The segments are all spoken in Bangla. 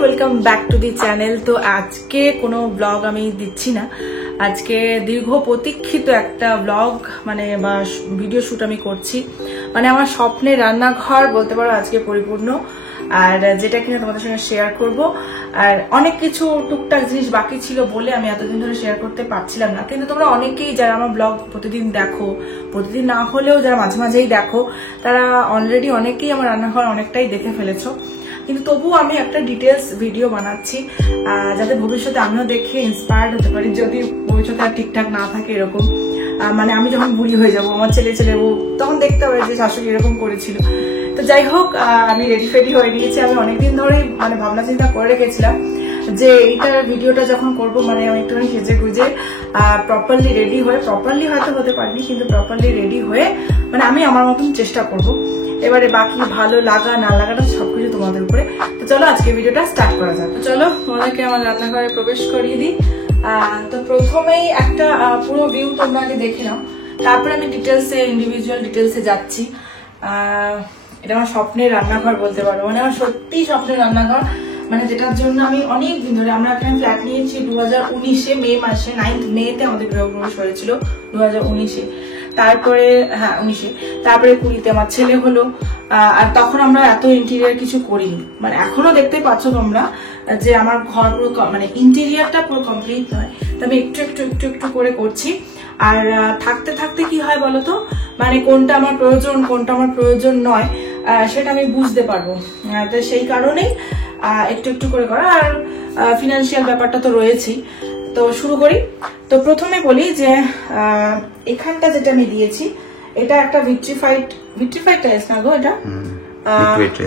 Welcome back to the channel. তো আজকে কোনো ব্লগ আমি দিচ্ছি না, আজকে দীর্ঘ প্রতীক্ষিত একটা ব্লগ মানে বা ভিডিও শুট আমি করছি। মানে আমার স্বপ্নের রান্নাঘর বলতে পারো আজকে পরিপূর্ণ, আর যেটা কিনা তোমাদের সঙ্গে শেয়ার করব। আর অনেক কিছু টুকটাক জিনিস বাকি ছিল বলে আমি এতদিন ধরে শেয়ার করতে পারছিলাম না, কিন্তু তোমরা অনেকেই যারা আমার ব্লগ প্রতিদিন দেখো, প্রতিদিন না হলেও যারা মাঝে মাঝেই দেখো, তারা অলরেডি অনেকেই আমার রান্নাঘর অনেকটাই দেখে ফেলেছো। কিন্তু তবুও আমি একটা ডিটেলস ভিডিও বানাচ্ছি যাতে ভবিষ্যতে আমিও দেখে ইন্সপায়ার্ড হতে পারি, যদি ভবিষ্যতে আর ঠিকঠাক না থাকে এরকম। মানে আমি যখন বুড়ি হয়ে যাবো, আমার ছেলে তখন দেখতে হবে যে শাশুড়ি এরকম করেছিল। তো যাই হোক, আমি রেডি ফেডি হয়ে গিয়েছি। আমি অনেকদিন ধরেই মানে ভাবনা চিন্তা করে রেখেছিলাম যে এইটার ভিডিওটা যখন করবো মানে আমি একটুখানি সেজে গুজে প্রপারলি রেডি হয়ে, প্রপারলি হয়তো হতে পারিনি কিন্তু প্রপারলি রেডি হয়ে মানে আমি আমার মতন চেষ্টা করবো। এবারে বাকি ভালো লাগা না লাগাটা সবকিছু তোমাদের উপরে। তো চলো আজকে ভিডিওটা স্টার্ট করা যাক। চলো তোমাদেরকে আমার রান্নাঘরে প্রবেশ করিয়ে দিই। তো প্রথমেই একটা পুরো ভিউ তোমরা আগে দেখে নাও, তারপরে আমি ডিটেলসে ইন্ডিভিজুয়াল ডিটেলসে যাচ্ছি। এটা আমার স্বপ্নের রান্নাঘর বলতে পারো, মানে আমার সত্যি স্বপ্নের রান্নাঘর, মানে যেটার জন্য আমি অনেক দিন ধরে, আমরা একটা ফ্ল্যাট নিয়েছি 2019-এ মে মাসে, 9th মেতে আমাদের গৃহপ্রবেশ হয়েছিল 2019-এ। তারপরে 19-এ, তারপরে 20-তে আমার ছেলে হলো। আর তখন আমরা এত ইন্টেরিয়ার কিছু করিনি, মানে এখনো দেখতে পাচ্ছ তোমরা যে আমার ঘর পুরো মানে ইন্টেরিয়ারটা পুরো কমপ্লিট নয়, তো আমি একটু একটু একটু একটু করে করছি। আর থাকতে থাকতে কি হয় বলতো, মানে কোনটা আমার প্রয়োজন কোনটা আমার প্রয়োজন নয় সেটা আমি বুঝতে পারবো। তো সেই কারণেই একটু একটু করে করা। আর ফিনান্সিয়াল ব্যাপারটা তো রয়েছেই। তো শুরু করি। তো প্রথমে বলি যে এখানটা যেটা আমি দিয়েছি এটা একটা ভিট্রিফাইড টাইলস না গো, এটা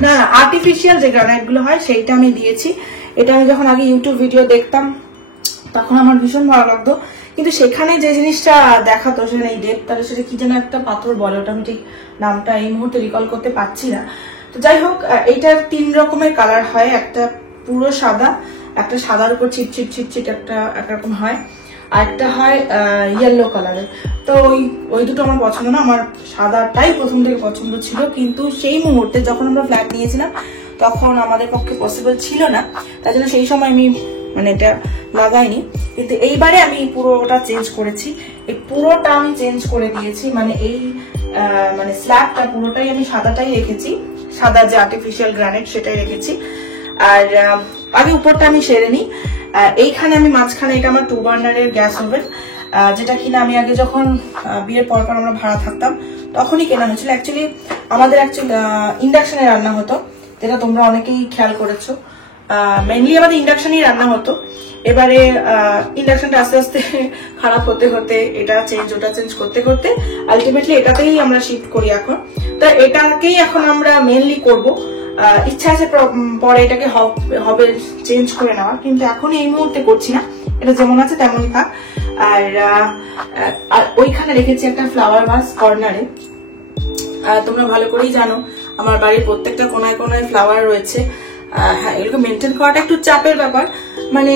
না আর্টিফিশিয়াল যে গ্রানাইট গুলো হয় সেইটা আমি দিয়েছি। এটা আমি যখন আগে ইউটিউব ভিডিও দেখতাম তখন আমার ভীষণ ভালো লাগতো, কিন্তু সেখানে যে জিনিসটা দেখাতো সেখানে এই ডেপ, তাহলে সেটা কি যেন একটা পাথর বলে, ওটা আমি ঠিক নামটা এই মুহূর্তে রিকল করতে পারছি না। তো যাই হোক, এইটার 3 রকমের কালার হয়, একটা পুরো সাদা, একটা সাদার উপর ছিটছিট ছিটছিট একটা একরকম হয়, আর একটা হয় ইয়েলো কালারের। তো ওই দুটো আমার পছন্দ না, আমার সাদাটাই প্রথম থেকে পছন্দ ছিল, কিন্তু সেই মুহূর্তে যখন আমরা ফ্ল্যাট নিয়েছিলাম তখন আমাদের পক্ষে পসিবল ছিল না, তাই জন্য সেই সময় আমি মানে এটা লাগাইনি। কিন্তু এইবারে আমি পুরোটা চেঞ্জ করেছি, এই পুরোটা আমি চেঞ্জ করে দিয়েছি। মানে এই মানে স্ল্যাবটা পুরোটাই আমি সাদাটাই রেখেছি, সাদা যে আর্টিফিশিয়াল গ্রানাইট সেটাই রেখেছি। আর আগে উপরটা আমি সেরে নিই। এইখানে আমি মাঝখানে, এটা আমার 2 বার্নারের গ্যাস ওভেন, যেটা কিনা আমি আগে যখন বিয়ের পর আমরা ভাড়া থাকতাম তখনই কেনা হয়েছিল। অ্যাকচুয়ালি আমাদের ইন্ডাকশনে রান্না হতো, যেটা তোমরা অনেকেই খেয়াল করেছো। মেনলি আমাদের ইন্ডাকশনই রান্না হতো। এবারে ইন্ডাকশনটা আস্তে আস্তে খারাপ হতে হতে এটা চেঞ্জ ওটা চেঞ্জ করতে করতে আলটিমেটলি এটাতেই আমরা শিফট করি এখন। তো এটাকেই এখন আমরা মেনলি করব। ইচ্ছা আছে পরে এটাকে হবে চেঞ্জ করে নেওয়ার, কিন্তু এখন এই মুহূর্তে করছি না, এটা যেমন আছে তেমনই থাক। আর ওইখানে রেখেছি একটা ফ্লাওয়ার ভাস কর্নারে। তোমরা ভালো করেই জানো আমার বাড়ির প্রত্যেকটা কোনায় কোনায় ফ্লাওয়ার রয়েছে। হ্যাঁ, এগুলো মেনটেন করাটা একটু চাপের ব্যাপার, মানে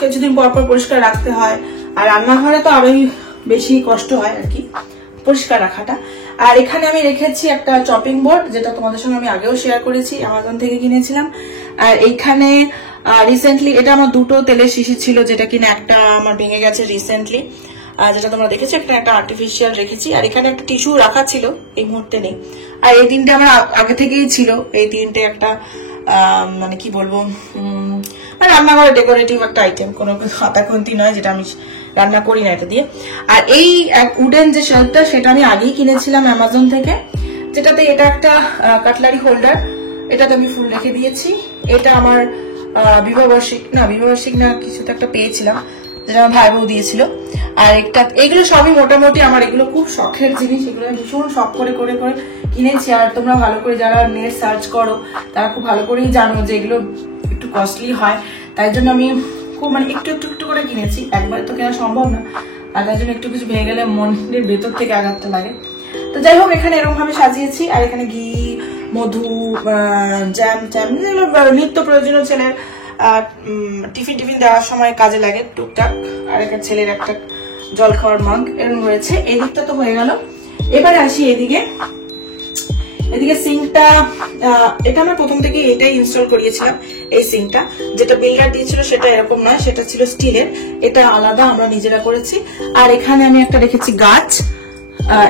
কিছুদিন পর পর পরিষ্কার রাখতে হয়। আর রান্নাঘরে তো আরোই বেশি কষ্ট হয় আর কি পরিষ্কার রাখাটা। আর এখানে আমি রেখেছি একটা চপিং বোর্ড, যেটা তোমাদের সঙ্গে আমি আগেও শেয়ার করেছি, অ্যামাজন থেকে কিনেছিলাম। আর এইখানে রিসেন্টলি এটা আমার 2টো তেলের শিশি ছিল, যেটা কিনা একটা আমার ভেঙে গেছে রিসেন্টলি, যেটা তোমরা দেখেছো। একটা আর্টিফিশিয়াল রেখেছি, আর এখানে একটা টিস্যু রাখা ছিল, এই মুহূর্তে নেই। আর এই 3টে আমার আগে থেকেই ছিল, এই 3টে একটা মানে কি বলবো, রান্নাঘরে ডেকোরেটিভ একটা আইটেম, কোনো হাতাখন্তি নয়, যেটা আমি রান্না করি না এটা দিয়ে। আর এই উডেন যে শেলফটা সেটা আমি আগেই কিনেছিলাম অ্যামাজন থেকে, যেটাতে এটা একটা কাটলারি হোল্ডার, এটাতে আমি ফুল রেখে দিয়েছি। এটা আমার বিবাহবার্ষিক না কিছু তো একটা পেয়েছিলাম, যেটা আমার ভাই বউ দিয়েছিল। আর এগুলো সবই মোটামুটি আমার, এগুলো খুব শখের জিনিস, এগুলো ভীষণ শখ করে করে করে কিনেছি। আর তোমরা ভালো করে যারা নেট সার্চ করো তারা খুব ভালো করেই জানো যে এগুলো একটু কস্টলি হয়, তাই জন্য আমি খুব মানে একটু একটু একটু করে কিনেছি, একবার তো কেনা সম্ভব না। আর তাই জন্য একটু কিছু ভেঙে গেলে মনের ভেতর থেকে আঘাতটা লাগে। তো যাই হোক, এখানে এরকম ভাবে সাজিয়েছি। আর এখানে ঘি, মধু, জ্যাম যেগুলো নিত্য প্রয়োজনীয় ছেলের টিফিন দেওয়ার সময় কাজে লাগে টুকটাক। আর একটা ছেলের একটা জল খাওয়ার মাগ এরকম রয়েছে। এই দিকটা তো হয়ে গেল। এবারে আসি এদিকে। এদিকে সিঙ্কটা, এটা আমরা প্রথম থেকে এটাই ইনস্টল করিয়েছিলাম। এই সিঙ্কটা যেটা বিল্ডার দিয়েছিল সেটা এরকম নয়, সেটা ছিল স্টিলের, এটা আলাদা আমরা নিজেরা করেছি। আর এখানে আমি একটা রেখেছি গাছ,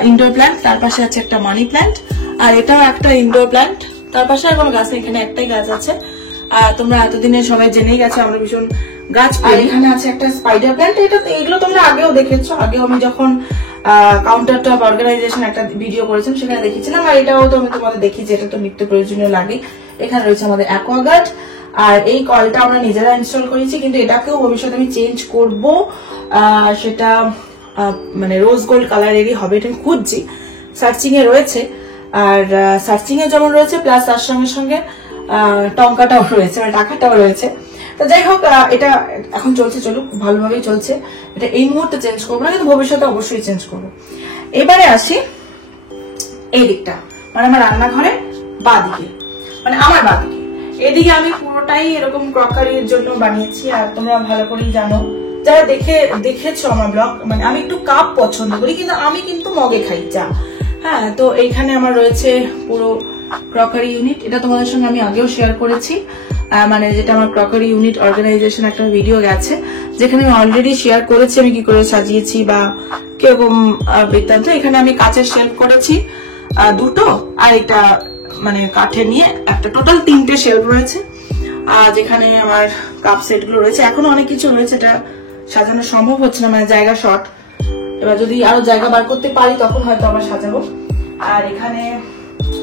ইনডোর প্ল্যান্ট, তার পাশে আছে একটা মানি প্ল্যান্ট, আর এটাও একটা ইনডোর প্ল্যান্ট, তার পাশে আর কোনো গাছ নেই, এখানে একটাই গাছ আছে। তোমরা এতদিনে সবাই জেনেই গেছে আমরা ভীষণ গাছ। আর এখানে আছে একটা স্পাইডার প্ল্যান্ট, এগুলো তোমরা আগেও দেখেছো, আগেও আমি যখন কাউন্টার টপ অর্গানাইজেশন একটা ভিডিও করেছিলাম সেখানে দেখেছিলাম। আর এটাও তো আমি তোমাদের দেখি যে এটা তো নিত্য প্রয়োজনীয় লাগে। এখানে রয়েছে আমাদের অ্যাকোয়াগার্ড, আর এই কলটা আমরা নিজেরা ইনস্টল করেছি, কিন্তু এটাকেও ভবিষ্যতে আমি চেঞ্জ করব, সেটা মানে রোজ গোল্ড কালারেরই হবে, এটা আমি খুঁজছি, সার্চিং এ রয়েছে। আর সার্চিং এ যেমন রয়েছে প্লাস তার সঙ্গে সঙ্গে টঙ্কাটাও রয়েছে, মানে টাকাটাও রয়েছে। তো যাই হোক, এটা এখন চলছে, চলুক, ভালোভাবেই চলছে। এটা এই মুহূর্তে চেঞ্জ করবো না, কিন্তু ভবিষ্যতে অবশ্যই চেঞ্জ করবো। এবারে আসি এই দিকটা, মানে আমার রান্নাঘরে বাদিকে, মানে আমার বাদিকে। এদিকে আমি পুরোটাই এরকম ক্রকারির জন্য বানিয়েছি। আর তোমরা ভালো করেই জানো, যারা দেখেছো আমার ব্লগ, মানে আমি একটু কাপ পছন্দ করি, কিন্তু আমি কিন্তু মগে খাই চা। হ্যাঁ, তো এইখানে আমার রয়েছে পুরো ক্রকারি ইউনিট, এটা তোমাদের সঙ্গে আমি আগেও শেয়ার করেছি, মানে যেটা আমার ক্রকারি ইউনিট অর্গানাইজেশন একটা ভিডিও গেছে, যেখানে আমি অলরেডি শেয়ার করেছি আমি কি করে সাজিয়েছি বা কিরকম বৃত্তান্ত। এখানে আমি কাচের শেলফ করেছি দুটো, আর এটা মানে কাঠের নিয়ে একটা, টোটাল 3টে শেলফ রয়েছে, যেখানে আমার কাপ সেট গুলো রয়েছে। এখনো অনেক কিছু রয়েছে, এটা সাজানো সম্ভব হচ্ছে না, মানে জায়গা শর্ট। এবার যদি আরো জায়গা বার করতে পারি তখন হয়তো আবার সাজাবো। আর এখানে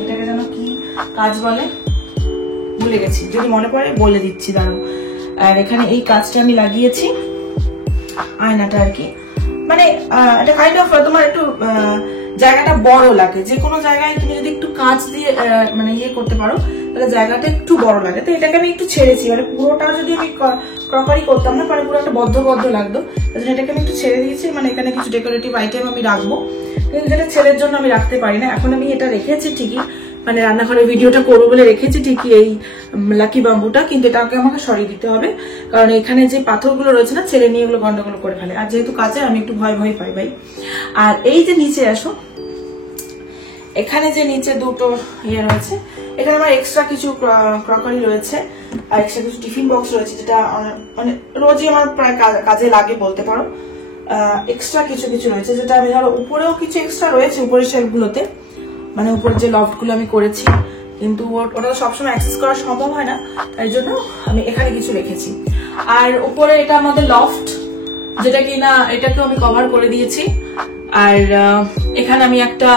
এটাকে যেন কি কাজ বলে ভুলে গেছি, যদি মনে পড়ে বলে দিচ্ছি, দাঁড়ো। আর এখানে এই কাজটা আমি লাগিয়েছি, আয়নাটা আর কি, মানে এটা কাইন্ড অফ তোমার একটু জায়গাটা বড় লাগে, যে কোনো জায়গায় তুমি যদি একটু কাঁচ দিয়ে মানে ইয়ে করতে পারো তাহলে জায়গাটা একটু বড় লাগে। তো এটাকে আমি একটু ছেড়েছি, মানে পুরোটা যদি আমি ক্রকারি করতাম না, মানে পুরো একটা বদ্ধ লাগতো, এটাকে আমি একটু ছেড়ে দিয়েছি। মানে এখানে কিছু ডেকোরেটিভ আইটেম আমি রাখবো, কিন্তু যেটা ছেলের জন্য আমি রাখতে পারি না। এখন আমি এটা রেখেছি ঠিকই, মানে রান্নাঘরের ভিডিওটা করবো বলে রেখেছি ঠিকই এই লাকি বাম্বুটা, কিন্তু এটাকে আমাকে সরিয়ে দিতে হবে, কারণ এখানে যে পাথরগুলো রয়েছে না, ছেলে নিয়ে এগুলো গন্ডগোল করে ফেলে। আর যেহেতু কাছে আমি একটু ভয় পাই ভাই। আর এই যে নিচে আসো, এখানে যে নিচে দুটো ইয়ে রয়েছে, এখানে আমার এক্সট্রা কিছু ক্রকারি রয়েছে, আর এক্সট্রা কিছু টিফিন বক্স রয়েছে, যেটা মানে রোজই আমার প্রায় কাজে লাগে বলতে পারো। এক্সট্রা কিছু রয়েছে, যেটা আমি ধরো উপরেও কিছু এক্সট্রা রয়েছে উপরের শেলফ গুলোতে, মানে উপরে যে লফট গুলো আমি করেছি, কিন্তু ওটা সবসময় অ্যাক্সেস করা সম্ভব হয় না, তাই জন্য আমি এখানে কিছু রেখেছি। আর উপরে এটা আমাদের লফট, যেটা কিনা এটাকেও আমি কভার করে দিয়েছি। আর এখানে আমি একটা,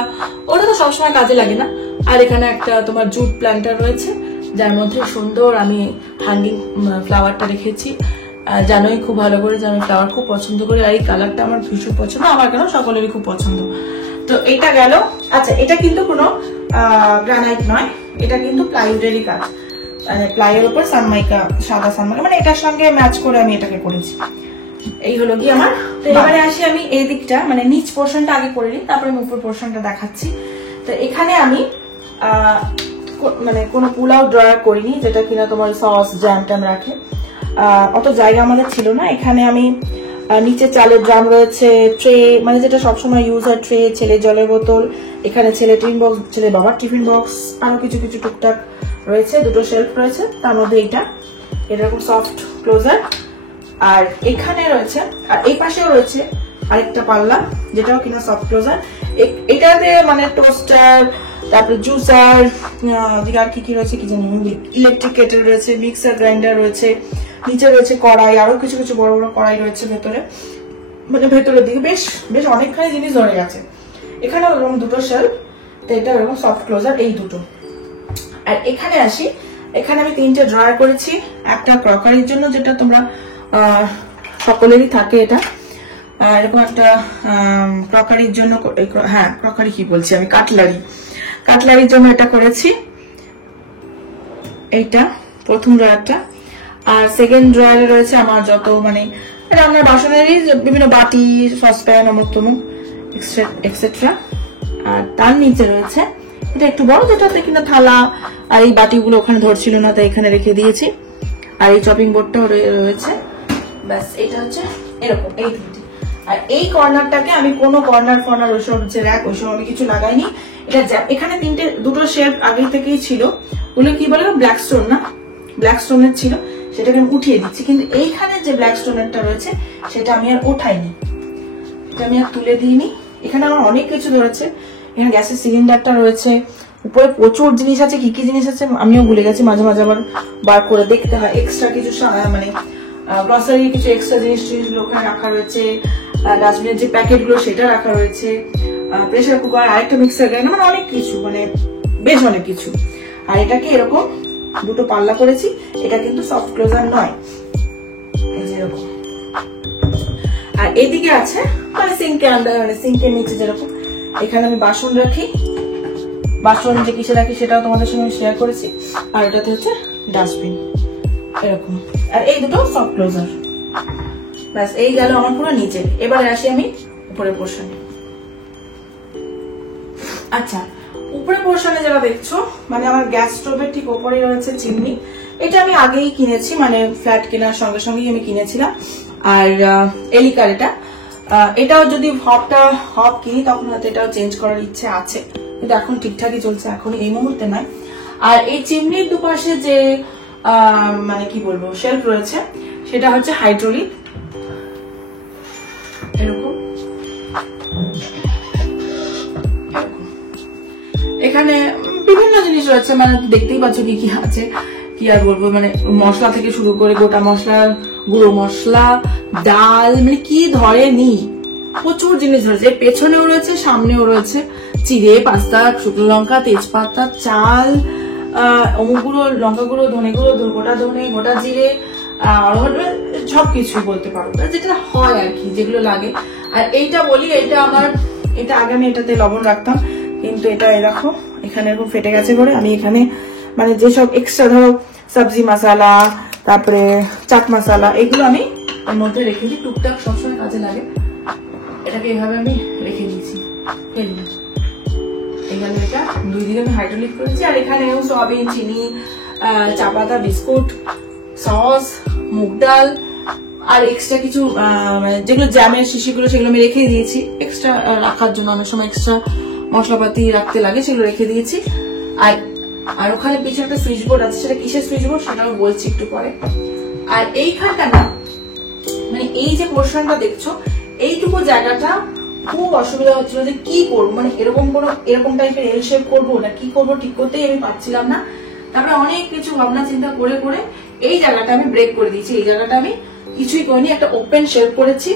ওটা তো সবসময় কাজে লাগে না, আর এখানে একটা তোমার জুট প্ল্যান্টার রয়েছে, যার মধ্যে সুন্দর আমি হ্যাঙ্গিং ফ্লাওয়ারটা রেখেছি। জানোই খুব ভালো করে যে আমি ফ্লাওয়ার খুব পছন্দ করি, আর এই কালারটা আমার ভীষণ পছন্দ, আমার কেন সকলেরই খুব পছন্দ। তো এটা গেল। আচ্ছা, এটা কিন্তু কোনো গ্রানাইট নয়, এটা কিন্তু প্লাইউডেরই কাজ, মানে প্লাইয়ের উপর সানমাইকা, সাদা সানমাইকা, মানে এটার সঙ্গে ম্যাচ করে আমি এটাকে করেছি। এই হলো কি আমার। তো এবারে আসি আমি এই দিকটা, মানে নিচ পোর্শনটা আগে করে নিই, তারপরে উপর পোর্শনটা দেখাচ্ছি। তো এখানে আমি মানে কোনো পুল আউট ড্রয়ার করিনি, যেটা কিনা তোমার সস জ্যাম ট্যাম রাখে, অত জায়গা আমাদের ছিল না। এখানে আমি নিচে চালের ড্রাম রয়েছে, ট্রে, মানে যেটা সবসময় ইউজ হয়, ট্রে, ছেলে জলের বোতল, এখানে ছেলে টিফিন বক্স, ছেলে বাবার টিফিন বক্স, আরো কিছু টুকটাক রয়েছে, দুটো শেলফ রয়েছে, তার মধ্যে এরকম সফট ক্লোজার। আর এখানে রয়েছে, আর এই পাশেও রয়েছে আরেকটা পাল্লা, যেটাও কিনা সফট ক্লোজার। এটাতে মানে টোস্টার, তারপরে জুসার, আর কি রয়েছে কি জানি, ইলেকট্রিক কেটেল রয়েছে, মিক্সার গ্রাইন্ডার রয়েছে, নিচে রয়েছে কড়াই, আরো কিছু বড় কড়াই রয়েছে ভেতরে, মানে ভেতরের দিকে বেশ অনেকখানি জিনিস ধরে গেছে। এখানে ওরকম দুটো শেলফ, তো এটা ওরকম সফট ক্লোজার, এই দুটো। আর এখানে আসি, এখানে আমি 3টে ড্রয়ার করেছি, একটা ক্রকারির জন্য, যেটা তোমরা সকলেরই থাকে, এটা এরকম একটা ক্রকারির জন্য, হ্যাঁ ক্রকারি কি বলছি আমি, কাটলারির জন্য এটা করেছি, এইটা প্রথম ড্রয়ারটা। আর সেকেন্ড ড্রয়ারে রয়েছে আমার যত মানে রান্নার বাসনেরই বিভিন্ন বাটি, সসপ্যান, অমুক তমুক এক্সেট্রা। আর তার নিচে রয়েছে এটা একটু বড়, যেটাতে কিনা থালা আর এই বাটিগুলো ওখানে ধরছিল না, তাই এখানে রেখে দিয়েছি। আর এই চপিং বোর্ডটাও রয়েছে, ব্যাস। এটা হচ্ছে এরকম এই 3টি। আর এই কর্নারটাকে আমি কোনো কর্নার ওইসব যে র্যাক ওইসব আমি কিছু লাগাইনি। এটা এখানে দুটো শেলফ আগে থেকেই ছিল, ওগুলো কি বলে ব্ল্যাক স্টোন না, ব্ল্যাক স্টোনের ছিল, সেটাকে আমি উঠিয়ে দিচ্ছি। কিন্তু এইখানে যে ব্ল্যাক স্টোনেরটা রয়েছে সেটা আমি আর ওঠাইনি, এটা আমি আর তুলে দিইনি। এখানে আমার অনেক কিছু ধরেছে, এখানে গ্যাসের সিলিন্ডারটা রয়েছে, উপরে প্রচুর জিনিস আছে, কি কি জিনিস আছে আমিও ভুলে গেছি, মাঝে মাঝে আবার বার করে দেখতে হয়। এক্সট্রা কিছু মানে গ্রসারি কিছু এক্সট্রা জিনিস ওখানে রাখা রয়েছে, ডাস্টবিনের যে প্যাকেট গুলো সেটা রাখা রয়েছে, প্রেসার কুকার, আরেকটা মিক্সার গ্রাইন্ডার, মানে অনেক কিছু, মানে বেশ অনেক কিছু। আর এটাকে এরকম দুটো পাল্লা করেছি, এটা কিন্তু সফট ক্লোজার নয়, এই যে এরকম। আর এদিকে আছে মানে সিঙ্কের নিচে যেরকম, এখানে আমি বাসন রাখি, বাসন যে কিসে রাখি সেটাও তোমাদের সঙ্গে শেয়ার করেছি। আর এটাতে হচ্ছে ডাস্টবিন এরকম, আর এই দুটো সফট ক্লোজার। ব্যাস এই গেল আমার পুরো নিচে। এবার আসি আমি উপরের পোর্শনে। আচ্ছা, উপরের পোর্শনে যেটা দেখছো মানে আমার গ্যাস স্টোভের ঠিক উপরে রয়েছে চিমনি। এটা আমি আগেই কিনেছি, মানে ফ্ল্যাট কেনার সঙ্গে সঙ্গেই আমি কিনেছিলাম। আর এলিকার এটাও যদি হব কিনি তখন হয়তো এটাও চেঞ্জ করার ইচ্ছে আছে, কিন্তু এখন ঠিকঠাকই চলছে, এখন এই মুহূর্তে নয়। আর এই চিমনির দুপাশে যে মানে কি বলবো শেলফ রয়েছে সেটা হচ্ছে হাইড্রোলিক, এরকম। এখানে বিভিন্ন জিনিস রয়েছে, মানে দেখতেই পাচ্ছ কি কি আছে, কি আর বলবো, মানে মশলা থেকে শুরু করে গোটা মশলা, গুঁড়ো মশলা, ডাল, মানে কি ধরে নি প্রচুর জিনিস রয়েছে। পেছনেও রয়েছে, সামনেও রয়েছে, চিড়ে, পাস্তা, শুকনো লঙ্কা, তেজপাতা, চাল, অমুক গুঁড়ো, লঙ্কা গুঁড়ো, ধনে গুঁড়ো, গোটা ধনে, গোটা জিরে, সবকিছু বলতে পারো, যেটা হয় আর কি, যেগুলো লাগে। আর এইটা বলি, এটা আমার, এটা আগে আমি এটাতে লবণ রাখতাম, কিন্তু এটা দেখো এখানে এরকম ফেটে গেছে করে। আমি এখানে মানে যেসব এক্সট্রা ধরো সবজি মশলা, তারপরে চাট মশলা, এগুলো আমি এর মধ্যে রেখে দিই, টুকটাক সবসময় কাজে লাগে। এটাকে এইভাবে আমি রেখে দিয়েছি। এখানে এটা 2 দিন আমি হাইড্রোলিক করেছি। আর এখানেও সয়াবিন, চিনি, চা পাতা, বিস্কুট, সস, মুগ ডাল, আর এক্সট্রা কিছু যেগুলো জ্যামের শিশিগুলো সেগুলো আমি রেখে দিয়েছি এক্সট্রা রাখার জন্য। অনেক সময় এক্সট্রা মশলাপাতি রাখতে লাগে, সেগুলো রেখে দিয়েছি। আর ওখানে পিছনে একটা সুইচ বোর্ড আছে, সেটা কিসের সুইচ বোর্ড সেটাও বলছি একটু পরে। আর এইখানটা না, মানে এই যে পোর্শনটা দেখছো, এইটুকু জায়গাটা খুব অসুবিধা হচ্ছিল যে কি করবো, মানে এরকম টাইপের এল শেপ করবো না কি করবো, ঠিক করতেই আমি পারছিলাম না। তারপরে অনেক কিছু ভাবনা চিন্তা করে করে এই জায়গাটা আমি ব্রেক করে দিয়েছি। এই জায়গাটা আমি কিছুই করিনি, একটা ওপেন শেপ করেছি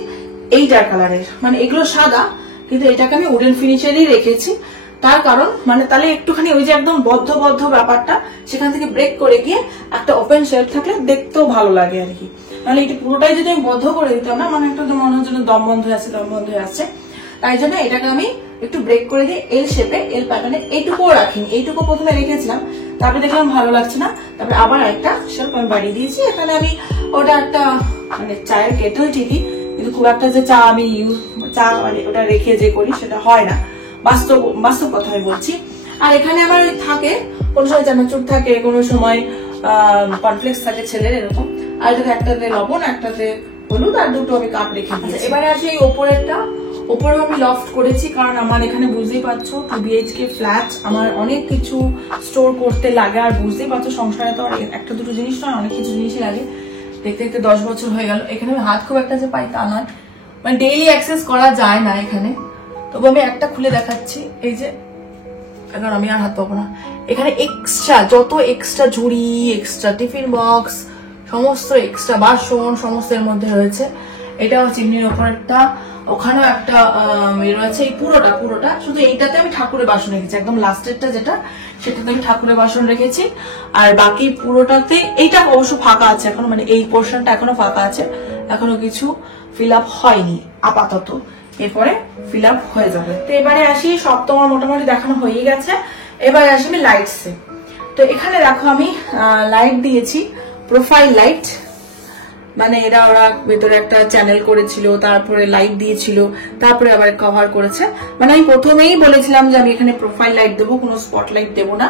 এইটার কালারের, মানে এগুলো সাদা কিন্তু এটাকে আমি উডেন ফিনিশারই রেখেছি। তার কারণ মানে তাহলে একটুখানি ওই যে একদম বদ্ধ ব্যাপারটা সেখান থেকে ব্রেক করে গিয়ে একটা ওপেন শেপ থাকলে দেখতেও ভালো লাগে আর কি। মানে এটা পুরোটাই যদি আমি বদ্ধ করে দিতাম না, মানে একটা মনে হচ্ছে দম বন্ধ হয়ে আসছে। তাই জন্য এটাকে আমি একটু ব্রেক করে দিয়ে এল শেপে, এল প্যাটার্নে এইটুকুও রাখিনি, এইটুকু প্রথমে রেখেছিলাম, তারপরে দেখলাম ভালো লাগছে না, তারপরে আবার একটা শেলফ আমি বাড়িয়ে দিয়েছি। এখানে আমি ওটা একটা মানে চায়ের কেটল ঠিকই, কিন্তু খুব একটা যে চা আমি চা মানে ওটা রেখে যে করি সেটা হয় না, বাস্তব কথা আমি বলছি। আর এখানে আমার থাকে কোনো সময় চানাচুর থাকে, কোনো সময় কর্নফ্লেক্স থাকে ছেলের এরকম, আর এটাতে একটাতে লবণ, একটাতে হলুদ, আর দুটো আমি কাপ রেখে দিয়েছি। এবারে আসি এই ওপরেও আমি লফট করেছি, কারণ আমার এখানে বুঝতেই পারছো 2 BHK ফ্ল্যাট, আমার অনেক কিছু স্টোর করতে লাগে। আর বুঝতেই পারছো সংসারে তো একটা দুটো জিনিস নয়, অনেক কিছু জিনিসই লাগে। দেখতে দেখতে 10 বছর হয়ে গেল। এখানে আমি হাত খুব একটা যে পাই তা নয়, মানে ডেইলি অ্যাক্সেস করা যায় না এখানে, তবু আমি একটা খুলে দেখাচ্ছি। এই যে এখন আমি আর হাত পাবো না, এখানে এক্সট্রা যত এক্সট্রা ঝুড়ি, এক্সট্রা টিফিন বক্স, সমস্ত এক্সট্রা বাসন সমস্ত এর মধ্যে রয়েছে। এটাও চিমনির ওপর একটা, ওখানেও একটা রয়েছে। এই পুরোটা শুধু এইটাতে আমি ঠাকুরের বাসন রেখেছি, একদম লাস্টেরটা যেটা সেটাতে আমি ঠাকুরের বাসন রেখেছি। আর বাকি পুরোটাতে এইটা অবশ্য ফাঁকা আছে এখনো, মানে এই পোর্শনটা এখনো ফাঁকা আছে, এখনো কিছু ফিল আপ হয়নি আপাতত, এরপরে ফিল আপ হয়ে যাবে। তো এবারে আসি, সব তোমার মোটামুটি দেখানো হয়ে গেছে। এবারে আসি আমি লাইটসে। তো এখানে দেখো আমি লাইট দিয়েছি, প্রোফাইল লাইট, মানে ওরা ভেতরে একটা চ্যানেল করেছিল, তারপরে লাইট দিয়েছিল, তারপরে আবার কভার করেছে। মানে আমি প্রথমেই বলেছিলাম যে আমি এখানে প্রোফাইল লাইট দেবো, কোনো স্পট লাইট দেবো না।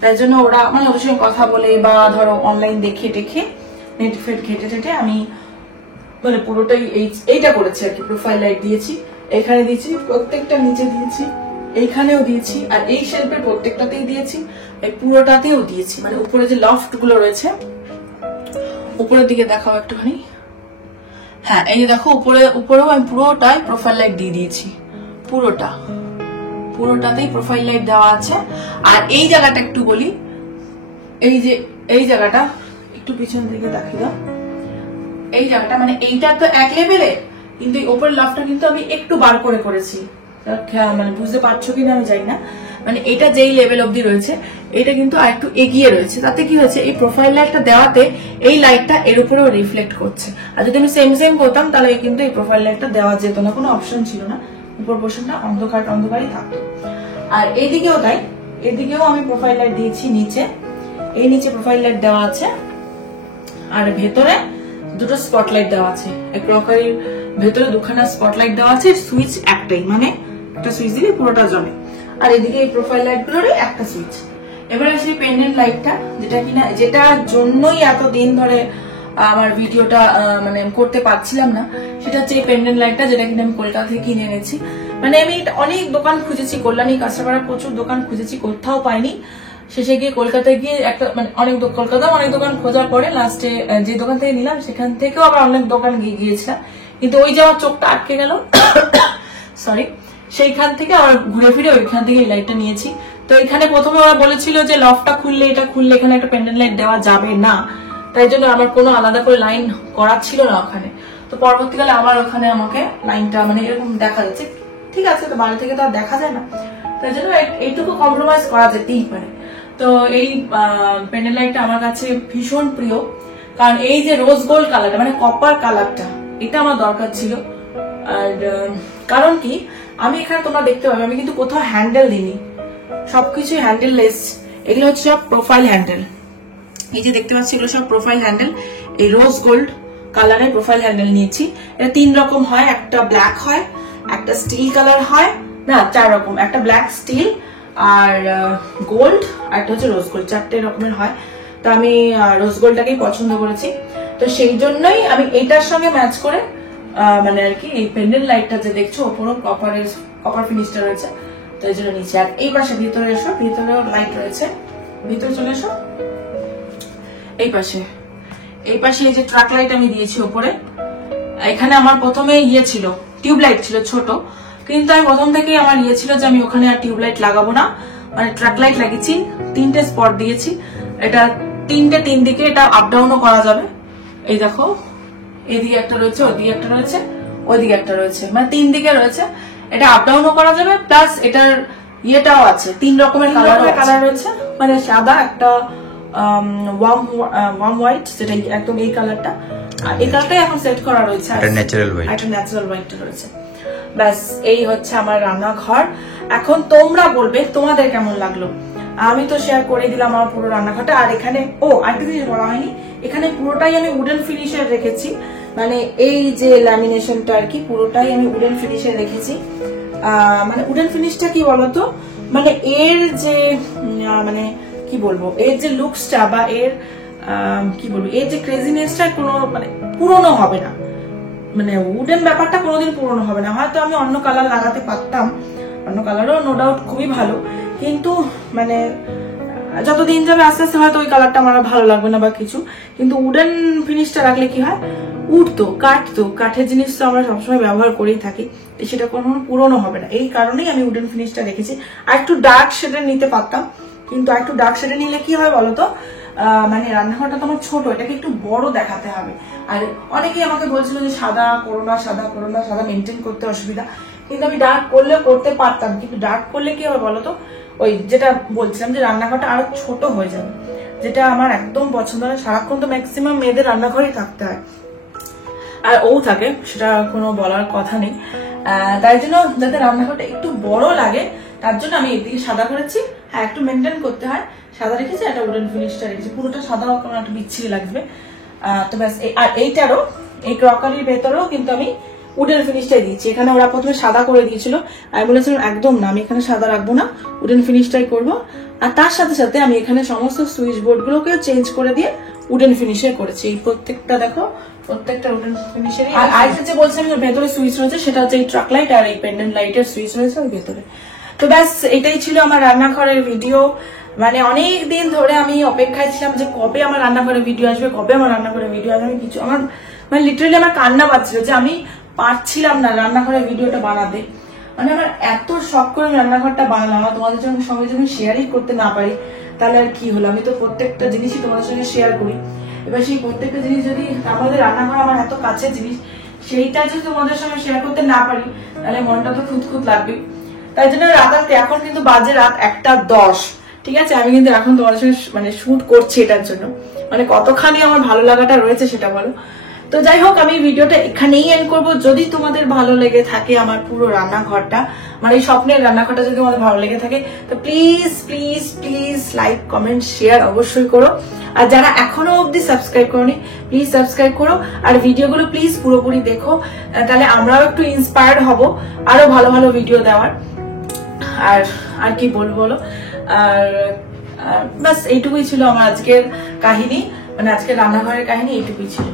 তাই জন্য ওরা মানে ওদের সঙ্গে কথা বলে বা ধরো অনলাইন দেখে টেখে নেট ফেট ঘেটে টেটে আমি মানে পুরোটাই এইটা করেছি আর কি। প্রোফাইল লাইট দিয়েছি, এখানে দিয়েছি, প্রত্যেকটা নিচে দিয়েছি, এইখানেও দিয়েছি, আর এই শেলফের প্রত্যেকটাতেই দিয়েছি, এই পুরোটাতেও দিয়েছি। মানে উপরে যে লফট গুলো রয়েছে, উপরের দিকে দেখাও একটুখানি। হ্যাঁ, এই যে দেখো উপরেও আমি পুরোটাই প্রোফাইল লাইট দিয়ে দিয়েছি, পুরোটাতেই প্রোফাইল লাইট দেওয়া আছে। আর এই জায়গাটা একটু বলি, এই জায়গাটা একটু পিছন থেকে দেখিয়ে দাও। এই জায়গাটা মানে এইটা তো এক লেভেলে, কিন্তু এই উপরের লাফটা কিন্তু আমি একটু বার করে করেছি, মানে বুঝতে পারছো কিনা আমি জানি না। মানে এটা যেই লেভেল অবধি রয়েছে, এটা কিন্তু আর একটু এগিয়ে রয়েছে। তাতে কি হয়েছে, এই প্রোফাইল লাইটটা দেওয়াতে এই লাইটটা এর উপরেও রিফ্লেক্ট করছে। আর যদি আমি সেম করতাম তাহলে কিন্তু এই প্রোফাইল লাইটটা দেওয়া যেত না, কোনো অপশন ছিল না, উপর পোর্শনটা অন্ধকারই থাকতো। আর এইদিকেও তাই, এদিকেও আমি প্রোফাইল লাইট দিয়েছি নিচে, এই নিচে প্রোফাইল লাইট দেওয়া আছে, আর ভেতরে দুটো স্পটলাইট দেওয়া আছে। এই ক্রকারির ভেতরে দুখানা স্পটলাইট দেওয়া আছে, সুইচ একটাই, মানে একটা সুইচ দিলে পুরোটা জ্বলে। আর এদিকে এই প্রোফাইল লাইট গুলোর একটা সুইচ। এবারে সেই পেন্ডেন্ট লাইটটা, যেটার জন্যই এতদিন ধরে আমার ভিডিওটা মানে করতে পারছিলাম না, সেটা হচ্ছে এই পেন্ডেন্ট লাইটটা, যেটা কিনা আমি কলকাতা থেকে কিনে এনেছি। মানে আমি অনেক দোকান খুঁজেছি, কল্যাণী কাঁচরাপাড়া প্রচুর দোকান খুঁজেছি, কোথাও পাইনি। শেষে গিয়ে কলকাতায় গিয়ে একটা মানে কলকাতায় অনেক দোকান খোঁজার পরে লাস্টে যে দোকান থেকে নিলাম সেখান থেকেও আবার অনেক দোকান গিয়েছিলাম, কিন্তু ওই যে আমার চোখটা আটকে গেল সরি, সেইখান থেকে আবার ঘুরে ফিরে ওইখান থেকে এই লাইটটা নিয়েছি। তো এখানে প্রথমে ওরা বলেছিল যে লফটা খুললে, এটা খুললে এখানে একটা পেন্ডেন্ট লাইট দেওয়া যাবে না, তাই জন্য আমার কোনো আলাদা করে লাইন করা ছিল না ওখানে। তো পরবর্তীকালে আবার ওখানে আমাকে লাইনটা মানে এরকম দেখা যাচ্ছে, ঠিক আছে, তো বাড়ি থেকে তো আর দেখা যায় না, তাই জন্য এইটুকু কম্প্রোমাইজ করা যেতেই পারে। তো এই পেন্ডেন্ট লাইটটা আমার কাছে ভীষণ প্রিয়, কারণ এই যে রোজ গোল্ড কালারটা মানে কপার কালারটা, এটা আমার দরকার ছিল। আর কারণ কি, আমি এখানে তোমরা দেখতে পাবে আমি কিন্তু কোথাও হ্যান্ডেল দিইনি, সবকিছু হ্যান্ডেল লেস। এগুলো হচ্ছে সব প্রোফাইল হ্যান্ডেল, এই যে দেখতে পাচ্ছি এগুলো সব প্রোফাইল হ্যান্ডেল। এই রোজ গোল্ড কালারের প্রোফাইল হ্যান্ডেল নিয়েছি। এটা 3 রকম হয়, একটা ব্ল্যাক হয়, একটা স্টিল কালার হয়, না 4 রকম, একটা ব্ল্যাক, স্টিল আর গোল্ড, আর একটা হচ্ছে রোজ গোল্ড, 4টে রকমের হয়। তো আমি রোজ গোল্ডটাকেই পছন্দ করেছি, তো সেই জন্যই আমি এইটার সঙ্গে ম্যাচ করে মানে আর কি এই পেন্ডেন্ট লাইটটা যে দেখছো ওপরও কপার ফিনিশটা রয়েছে, তো এই জন্য নিচে। আর এই পাশে ভিতরে এসো, ভিতরেও লাইট রয়েছে, ভিতরে চলে এসো। এই পাশে এই যে ট্রাক লাইট আমি দিয়েছি ওপরে, এখানে আমার প্রথমে ছিল টিউব লাইট ছিল ছোট, কিন্তু আমি প্রথম থেকেই আমার ছিল যে আমি ওখানে আর টিউব লাইট লাগাবো না, মানে ট্রাক লাইট লাগিয়েছি। 3টে স্পট দিয়েছি, এটা 3 দিকে, এটা আপ ডাউনও করা যাবে। এই দেখো এদিকে একটা রয়েছে, ওদিকে একটা রয়েছে, ওইদিকে একটা রয়েছে, মানে 3 দিকে রয়েছে, এটা আপ ডাউনও করা যাবে, প্লাস এটার ইয়েটাও আছে, 3 রকমের কালার রয়েছে, মানে সাদা, একটা ওয়ার্ম হোয়াইট, যেটা একদম এই কালারটা, আর এই কালারটাই এখন সেট করা রয়েছে, এটা ন্যাচারাল হোয়াইট রয়েছে। ব্যাস এই হচ্ছে আমার রান্নাঘর। এখন তোমরা বলবে তোমাদের কেমন লাগলো। আমি তো শেয়ার করে দিলাম আমার পুরো রান্নাঘরটা। আর এখানে আরেকটা জিনিস বলা হয়নি, এখানে পুরোটাই আমি উডেন ফিনিশের রেখেছি, মানে এই যে ল্যামিনেশনটা আর কি পুরোটাই আমি উডেন ফিনিশের রেখেছি। মানে উডেন ফিনিশটা কি বলতো, মানে এর যে মানে কি বলবো, এর যে লুকসটা বা এর কি বলবো, এর যে ক্রেজিনেসটা কোনো মানে পুরনো হবে না, মানে উডেন ব্যাপারটা কোনোদিন পুরনো হবে না। হয়তো আমি অন্য কালার লাগাতে পারতাম, অন্য কালারও নো ডাউট খুবই ভালো, কিন্তু মানে যতদিন যাবে আস্তে আস্তে হয়তো ওই কালারটা আমার ভালো লাগবে না বা কিছু, কিন্তু উডেন ফিনিশটা রাখলে কি হয়, উঠতো, কাটতো, কাঠের জিনিস তো আমরা সবসময় ব্যবহার করেই থাকি, সেটা কখনো পুরনো হবে না। এই কারণেই আমি উডেন ফিনিশটা রেখেছি। আর একটু ডার্ক শেডের নিতে পারতাম, কিন্তু একটু ডার্ক শেডে নিলে কি হয় বলতো, মানে রান্নাঘরটা তো আমার ছোট, এটাকে একটু বড় দেখাতে হবে। আর অনেকেই আমাকে বলছিল যে সাদা করো না, সাদা মেনটেন করতে অসুবিধা, কিন্তু আমি ডার্ক করলেও করতে পারতাম, কিন্তু ডার্ক করলে কি হবে বলতো, ওই যেটা বলছিলাম যে রান্নাঘরটা আরো ছোট হয়ে যাবে, যেটা আমার একদম পছন্দ হয়। সারাক্ষণ তো ম্যাক্সিমাম মেয়েদের রান্নাঘরেই থাকতে হয়, আর থাকে, সেটা কোনো বলার কথা নেই। তাই জন্য যাতে রান্নাঘরটা একটু বড় লাগে, তার জন্য আমি এদিকে সাদা করেছি। হ্যাঁ, একটু মেনটেন করতে হয়, সাদা রেখেছি, একটা উডেন ফিনিশটা রেখেছি, পুরোটা সাদা কোনো একটা বিচ্ছিরি লাগবে। তো ব্যাস, আর এইটারও এই ক্রকারির ভেতরেও কিন্তু আমি উডেন ফিনিশটাই দিচ্ছি। এখানে ওরা প্রথমে সাদা করে দিয়েছিল, আমি বলেছিলাম একদম না, আমি এখানে সাদা রাখবো না, উডেন ফিনিশটাই করবো। আর তার সাথে সাথে আমি এখানে সমস্ত সুইচ বোর্ড গুলোকেও চেঞ্জ করে দিয়ে উডেন ফিনিশে করেছি। এই প্রত্যেকটা দেখো প্রত্যেকটা রুটিন ফিনিশারই। আর যে বলছি আমি ওর ভেতরে সুইচ রয়েছে, সেটা হচ্ছে এই ট্রাক লাইট আর এই পেন্ডেন্ট লাইটের সুইচ রয়েছে ওর ভেতরে। তো ব্যাস এটাই ছিল আমার রান্নাঘরের ভিডিও। মানে অনেক দিন ধরে আমি অপেক্ষায় ছিলাম যে কবে আমার রান্নাঘরে ভিডিও আসবে, কবে আমার রান্নাঘরে ভিডিও আসবে। আমি কিছু আমার মানে লিটারালি আমার কান্না পাচ্ছিল যে আমি পারছিলাম না রান্নাঘরের ভিডিওটা বানাতে। মানে আমার এত শখ করে আমি রান্নাঘরটা বানালাম, আমার তোমাদের সঙ্গে যদি শেয়ারই করতে না পারি তাহলে আর কি হলো। আমি তো প্রত্যেকটা জিনিসই তোমাদের সঙ্গে শেয়ার করি, এবার সেই প্রত্যেকটা জিনিস যদি আমাদের রান্নাঘর আমার এত কাছের জিনিস সেইটা যদি তোমাদের সঙ্গে শেয়ার করতে না পারি তাহলে মনটা তো খুঁতখুত লাগবে। তাই জন্য রাতাতে এখন কিন্তু বাজে রাত 1:10, ঠিক আছে। আমি কিন্তু এখন তোমাদের সঙ্গে মানে শুট করছি এটার জন্য, মানে কতখানি আমার ভালো লাগাটা রয়েছে সেটা বলো। তো যাই হোক আমি ভিডিওটা এখানেই এন্ড করবো। যদি তোমাদের ভালো লেগে থাকে আমার পুরো রান্নাঘরটা, মানে এই স্বপ্নের রান্নাঘরটা যদি তোমাদের ভালো লেগে থাকে তো please please please like comment share অবশ্যই করো। আর যারা এখনো অবধি সাবস্ক্রাইব করোনি প্লিজ সাবস্ক্রাইব করো, আর ভিডিওগুলো প্লিজ পুরোপুরি দেখো, তাহলে আমরাও একটু ইন্সপায়ার্ড হব আরো ভালো ভালো ভিডিও দেওয়ার। আর আর কি বলবো, আর বাস এইটুকুই ছিল আমার আজকের কাহিনী, মানে আজকের রান্নাঘরের কাহিনী এইটুকুই ছিল।